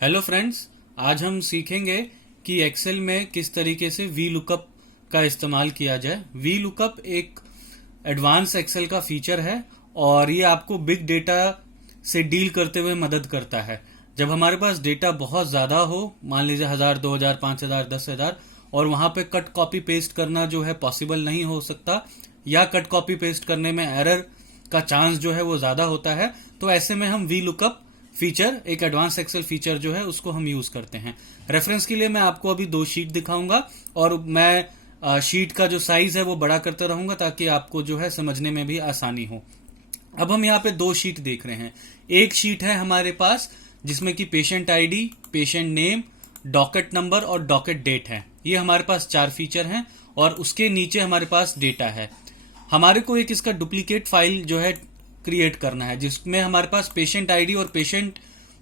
Hello friends, आज हम सीखेंगे कि एक्सेल में किस तरीके से वी लुकअप का इस्तेमाल किया जाए। वी लुकअप एक एडवांस एक्सेल का फीचर है और ये आपको बिग डेटा से डील करते हुए मदद करता है। जब हमारे पास डेटा बहुत ज़्यादा हो, मान लीजिए 1000, 2000, 5000, 10,000, और वहां पे कट कॉपी पेस्ट करना जो है पॉसिबल नहीं हो सकता, या कट कॉपी पेस्ट करने में एरर का चांस जो है वो ज़्यादा होता है, तो ऐसे में हम वी लुकअप फीचर, एक एडवांस एक्सेल फीचर जो है उसको हम यूज करते हैं। रेफरेंस के लिए मैं आपको अभी दो शीट दिखाऊंगा और मैं शीट का जो साइज है वो बड़ा करते रहूंगा ताकि आपको जो है समझने में भी आसानी हो। अब हम यहाँ पे दो शीट देख रहे हैं। एक शीट है हमारे पास जिसमें कि patient ID, patient name, docket number और डॉकेट डेट है। ये हमारे पास 4 फीचर हैं और उसके नीचे हमारे पास डेटा है। हमारे को एक इसका डुप्लीकेट फाइल जो है क्रिएट करना है जिसमें हमारे पास पेशेंट आईडी और पेशेंट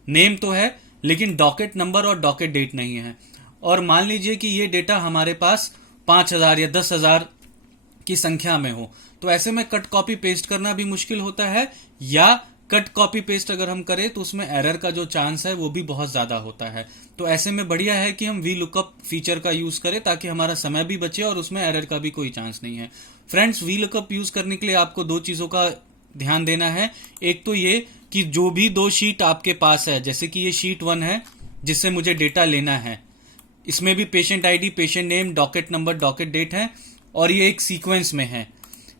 नेम तो है लेकिन डॉकेट नंबर और डॉकेट डेट नहीं है। और मान लीजिए कि ये डेटा हमारे पास 5000 या 10,000 की संख्या में हो, तो ऐसे में कट कॉपी पेस्ट करना भी मुश्किल होता है, या कट कॉपी पेस्ट अगर हम करें तो उसमें एरर का जो चांस है वो भी बहुत ज्यादा होता है। तो ऐसे में बढ़िया है कि हम वी लुकअप फीचर का यूज करें ताकि हमारा समय भी बचे और उसमें एरर का भी कोई चांस नहीं है। फ्रेंड्स, वी लुकअप यूज करने के लिए आपको दो चीजों का ध्यान देना है। एक तो ये कि जो भी दो शीट आपके पास है, जैसे कि ये शीट 1 है जिससे मुझे डेटा लेना है, इसमें भी patient ID, patient name, docket number, docket date है और ये एक सीक्वेंस में है।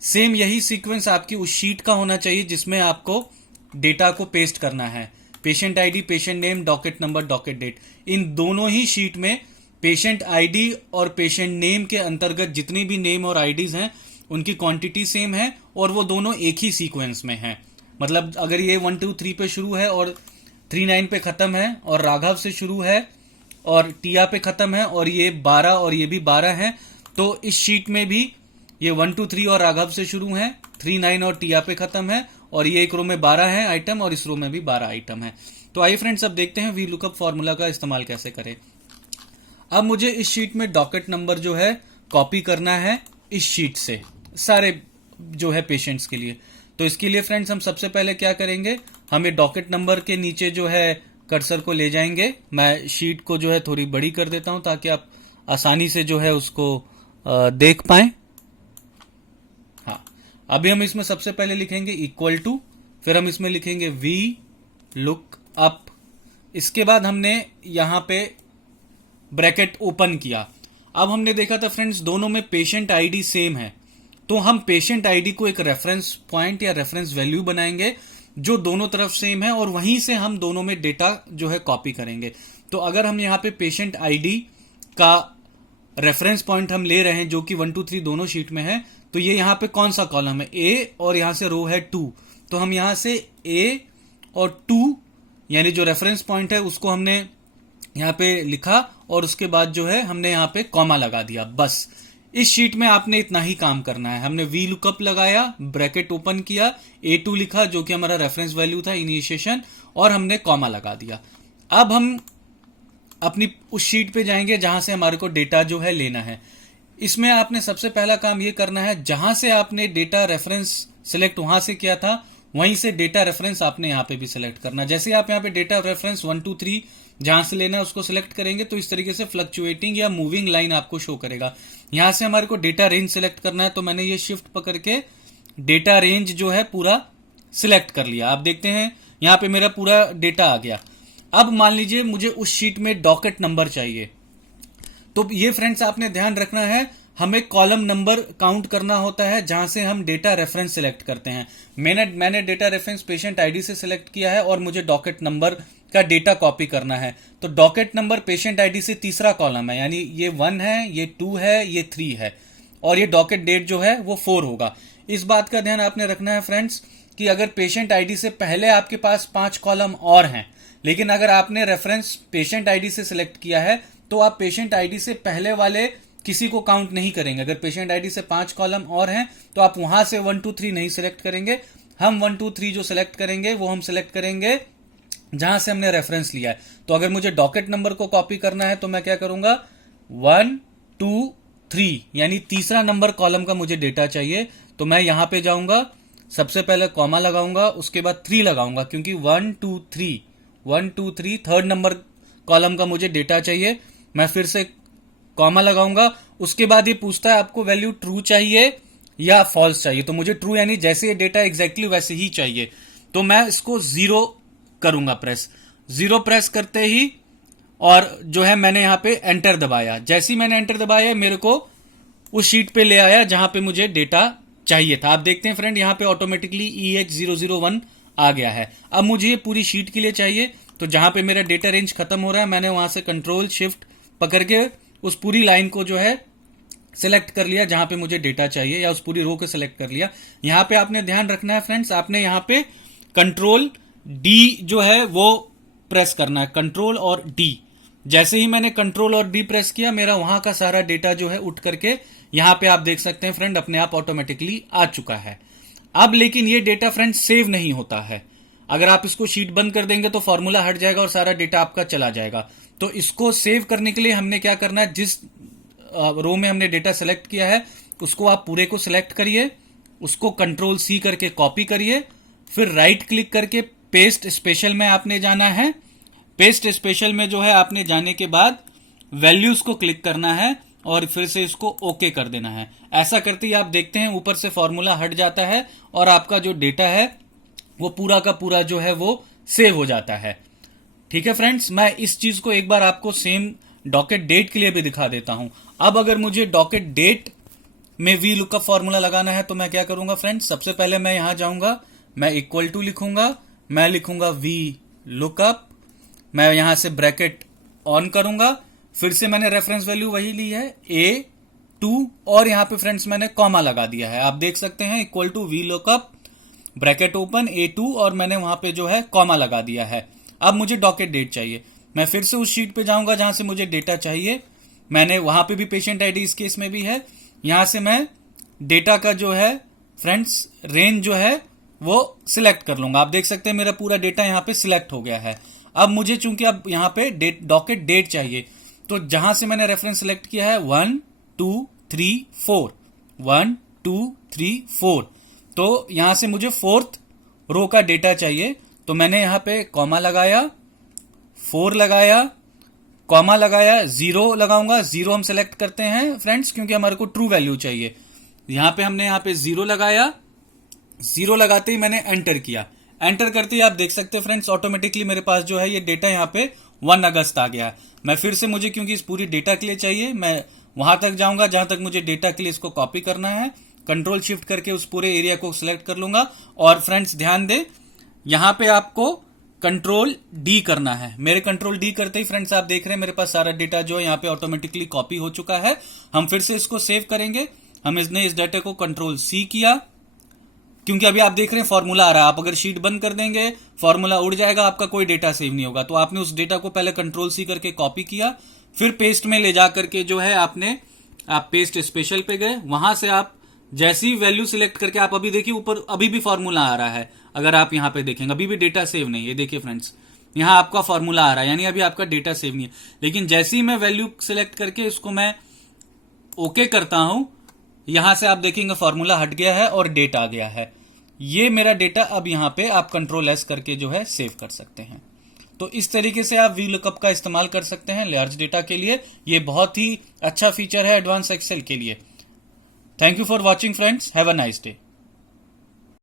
सेम यही सीक्वेंस आपकी उस शीट का होना चाहिए जिसमें आपको डेटा को पेस्ट करना है। Patient ID, patient name, docket number, docket date, इन दोनों ही शीट में पेशेंट आईडी और पेशेंट नेम के अंतर्गत जितनी भी नेम और आईडीज हैं उनकी क्वांटिटी सेम है और वो दोनों एक ही सीक्वेंस में है। मतलब अगर ये 1 2 3 पे शुरू है और 39 पे खत्म है, और राघव से शुरू है और टिया पे खत्म है, और ये 12 और ये भी 12 है, तो इस शीट में भी ये 1 2 3 और राघव से शुरू है, 39 और टिया पे खत्म है, और ये एक रो में 12 है आइटम और इस रो में भी 12 आइटम है। तो आइए फ्रेंड्स, अब देखते हैं वी लुकअप फॉर्मूला का इस्तेमाल कैसे करें। अब मुझे इस शीट में डॉकेट नंबर जो है कॉपी करना है इस शीट से सारे जो है पेशेंट्स के लिए। तो इसके लिए फ्रेंड्स हम सबसे पहले क्या करेंगे, हम ये डॉकेट नंबर के नीचे जो है कर्सर को ले जाएंगे। मैं शीट को जो है थोड़ी बड़ी कर देता हूं ताकि आप आसानी से जो है उसको देख पाएं। हाँ, अभी हम इसमें सबसे पहले लिखेंगे इक्वल टू, फिर हम इसमें लिखेंगे वी लुक अप। इसके बाद हमने यहां पे ब्रैकेट ओपन किया। अब हमने देखा था फ्रेंड्स दोनों में पेशेंट आईडी सेम है, तो हम पेशेंट आईडी को एक रेफरेंस पॉइंट या रेफरेंस वैल्यू बनाएंगे जो दोनों तरफ सेम है और वहीं से हम दोनों में डेटा जो है कॉपी करेंगे। तो अगर हम यहाँ पे पेशेंट आईडी का रेफरेंस पॉइंट हम ले रहे हैं जो कि 1 2 3 दोनों शीट में है, तो ये यहाँ पे कौन सा कॉलम है, ए, और यहां से रो है 2। तो हम यहां से ए और 2 यानी जो रेफरेंस पॉइंट है उसको हमने यहाँ पे लिखा और उसके बाद जो है हमने यहाँ पे कॉमा लगा दिया। बस इस शीट में आपने इतना ही काम करना है। हमने वी लुकअप लगाया, ब्रैकेट ओपन किया, A2 लिखा जो कि हमारा रेफरेंस वैल्यू था इनिशिएशन, और हमने कॉमा लगा दिया। अब हम अपनी उस शीट पे जाएंगे जहां से हमारे को डेटा जो है लेना है। इसमें आपने सबसे पहला काम ये करना है, जहां से आपने डेटा रेफरेंस सिलेक्ट वहां से किया था वहीं से डेटा रेफरेंस आपने यहाँ पे भी सिलेक्ट करना। जैसे आप यहाँ पे डेटा रेफरेंस 1 2 3 जहां से लेना है उसको सिलेक्ट करेंगे तो इस तरीके से फ्लक्चुएटिंग या मूविंग लाइन आपको शो करेगा। यहां से हमारे को डेटा रेंज सिलेक्ट करना है, तो मैंने ये शिफ्ट पकड़ के डेटा रेंज जो है पूरा सिलेक्ट कर लिया। आप देखते हैं यहां पे मेरा पूरा डेटा आ गया। अब मान लीजिए मुझे उस शीट में डॉकेट नंबर चाहिए, तो ये फ्रेंड्स आपने ध्यान रखना है, हमें कॉलम नंबर काउंट करना होता है जहां से हम डेटा रेफरेंस सिलेक्ट करते हैं। मैंने डेटा रेफरेंस पेशेंट आईडी से सिलेक्ट किया है और मुझे डॉकेट नंबर का डेटा कॉपी करना है। तो डॉकेट नंबर पेशेंट आईडी से तीसरा कॉलम है, यानी ये 1 है, ये 2 है, ये 3 है, और ये डॉकेट डेट जो है वो 4 होगा। इस बात का ध्यान आपने रखना है फ्रेंड्स कि अगर पेशेंट आईडी से पहले आपके पास 5 कॉलम और हैं, लेकिन अगर आपने रेफरेंस पेशेंट आईडी से सिलेक्ट किया है तो आप पेशेंट आईडी से पहले वाले किसी को काउंट नहीं करेंगे। अगर पेशेंट आईडी से 5 कॉलम और हैं तो आप वहां से 1 2 3 नहीं सिलेक्ट करेंगे। हम 1 2 3 जो सिलेक्ट करेंगे वो हम सिलेक्ट करेंगे जहां से हमने रेफरेंस लिया है। तो अगर मुझे डॉकेट नंबर को कॉपी करना है तो मैं क्या करूंगा, 1 2 3 यानी तीसरा नंबर कॉलम का मुझे डेटा चाहिए। तो मैं यहां पे जाऊंगा, सबसे पहले कॉमा लगाऊंगा, उसके बाद 3 लगाऊंगा, क्योंकि 1 2 3 थर्ड नंबर कॉलम का मुझे डेटा चाहिए, मैं फिर से कॉमा लगाऊंगा। उसके बाद ये पूछता है आपको वैल्यू ट्रू चाहिए या फॉल्स चाहिए, तो मुझे ट्रू यानी जैसे ये डेटा एग्जैक्टली वैसे ही चाहिए, तो मैं इसको 0 करूंगा प्रेस। 0 प्रेस करते ही और जो है मैंने यहां पे एंटर दबाया, जैसे ही मैंने एंटर दबाया मेरे को उस शीट पे ले आया जहां पे मुझे डेटा चाहिए था। आप देखते हैं फ्रेंड यहां पे ऑटोमेटिकली EH001 आ गया है। अब मुझे ये पूरी शीट के लिए चाहिए, तो जहां पे मेरा डेटा रेंज खत्म हो रहा है मैंने वहां से कंट्रोल शिफ्ट पकड़ के उस पूरी लाइन को जो है सिलेक्ट कर लिया जहां पे मुझे डेटा चाहिए, या उस पूरी रो को सिलेक्ट कर लिया। यहां पे आपने ध्यान रखना है फ्रेंड्स, आपने यहां पे कंट्रोल डी जो है वो प्रेस करना है, कंट्रोल और डी। जैसे ही मैंने कंट्रोल और डी प्रेस किया मेरा वहां का सारा डेटा जो है उठ करके यहां पे आप देख सकते हैं फ्रेंड अपने आप ऑटोमेटिकली आ चुका है। अब लेकिन ये डेटा फ्रेंड सेव नहीं होता है, अगर आप इसको शीट बंद कर देंगे तो फॉर्मूला हट जाएगा और सारा डेटा आपका चला जाएगा। तो इसको सेव करने के लिए हमने क्या करना है, जिस रो में हमने डेटा सेलेक्ट किया है उसको आप पूरे को सिलेक्ट करिए, उसको कंट्रोल C करके कॉपी करिए, फिर राइट क्लिक करके पेस्ट स्पेशल में आपने जाना है। पेस्ट स्पेशल में जो है आपने जाने के बाद वैल्यूज को क्लिक करना है और फिर से इसको ओके कर देना है। ऐसा करते ही आप देखते हैं ऊपर से फॉर्मूला हट जाता है और आपका जो डेटा है वो पूरा का पूरा जो है वो सेव हो जाता है। ठीक है फ्रेंड्स, मैं इस चीज को एक बार आपको सेम डॉकेट डेट के लिए भी दिखा देता हूं। अब अगर मुझे डॉकेट डेट में वी लुकअप फॉर्मूला लगाना है तो मैं क्या करूंगा फ्रेंड्स, सबसे पहले मैं यहां जाऊंगा, मैं इक्वल टू लिखूंगा, मैं लिखूंगा वी लुकअप, मैं यहां से ब्रैकेट ऑन करूंगा, फिर से मैंने रेफरेंस वैल्यू वही ली है A2 और यहां पे फ्रेंड्स मैंने कॉमा लगा दिया है। आप देख सकते हैं equal to VLOOKUP bracket open A2 और मैंने वहां पे जो है कॉमा लगा दिया है। अब मुझे डॉकेट डेट चाहिए, मैं फिर से उस शीट पे जाऊंगा जहां से मुझे डेटा चाहिए, मैंने वहां पे भी पेशेंट आईडी इस केस में भी है, यहां से मैं डेटा का जो है फ्रेंड्स रेंज जो है वो सिलेक्ट कर लूंगा। आप देख सकते हैं मेरा पूरा डेटा यहां पे सिलेक्ट हो गया है। अब मुझे चूंकि अब यहां पे डॉकेट डेट चाहिए, तो जहां से मैंने रेफरेंस सिलेक्ट किया है 1 2 3 4 1 2 3 4, तो यहां से मुझे 4th रो का डेटा चाहिए, तो मैंने यहां पे कॉमा लगाया, 4 लगाया, कॉमा लगाया, 0 लगाऊंगा। 0 हम सेलेक्ट करते हैं फ्रेंड्स क्योंकि हमारे को ट्रू वैल्यू चाहिए। यहां पे हमने यहां पे 0 लगाया, 0 लगाते ही मैंने एंटर किया, एंटर करते ही आप देख सकते हैं फ्रेंड्स ऑटोमेटिकली मेरे पास जो है ये डेटा यहां पे 1 अगस्त आ गया। मैं फिर से मुझे क्योंकि इस पूरी डेटा के लिए चाहिए, मैं वहां तक जाऊंगा जहां तक मुझे डेटा के लिए इसको कॉपी करना है, कंट्रोल शिफ्ट करके उस पूरे एरिया को सिलेक्ट कर लूंगा। और फ्रेंड्स ध्यान दें यहां पे आपको कंट्रोल डी करना है। मेरे कंट्रोल डी करते ही फ्रेंड्स आप देख रहे हैं मेरे पास सारा डेटा जो है यहाँ पे ऑटोमेटिकली कॉपी हो चुका है। हम फिर से इसको सेव करेंगे, हम इसने इस डाटा को कंट्रोल C किया, क्योंकि अभी आप देख रहे हैं फॉर्मूला आ रहा है। आप अगर शीट बंद कर देंगे फॉर्मूला उड़ जाएगा, आपका कोई डेटा सेव नहीं होगा। तो आपने उस डेटा को पहले कंट्रोल C करके कॉपी किया, फिर पेस्ट में ले जा करके जो है आप पेस्ट स्पेशल पे गए, वहां से आप जैसी वैल्यू सिलेक्ट करके आप अभी देखिए ऊपर अभी भी फॉर्मूला आ रहा है। अगर आप यहां पे देखेंगे अभी भी डेटा सेव नहीं है, देखिए फ्रेंड्स यहां आपका फॉर्मूला आ रहा है, यानी अभी आपका डेटा सेव नहीं है। लेकिन जैसे ही मैं वैल्यू सिलेक्ट करके इसको मैं ओके करता हूं, यहां से आप देखेंगे फॉर्मूला हट गया है और डेट आ गया है। ये मेरा डेटा अब यहां पे आप कंट्रोल S करके जो है सेव कर सकते हैं। तो इस तरीके से आप वी लुकअप का इस्तेमाल कर सकते हैं लार्ज डेटा के लिए। ये बहुत ही अच्छा फीचर है एडवांस एक्सेल के लिए। Thank you for watching friends, have a nice day.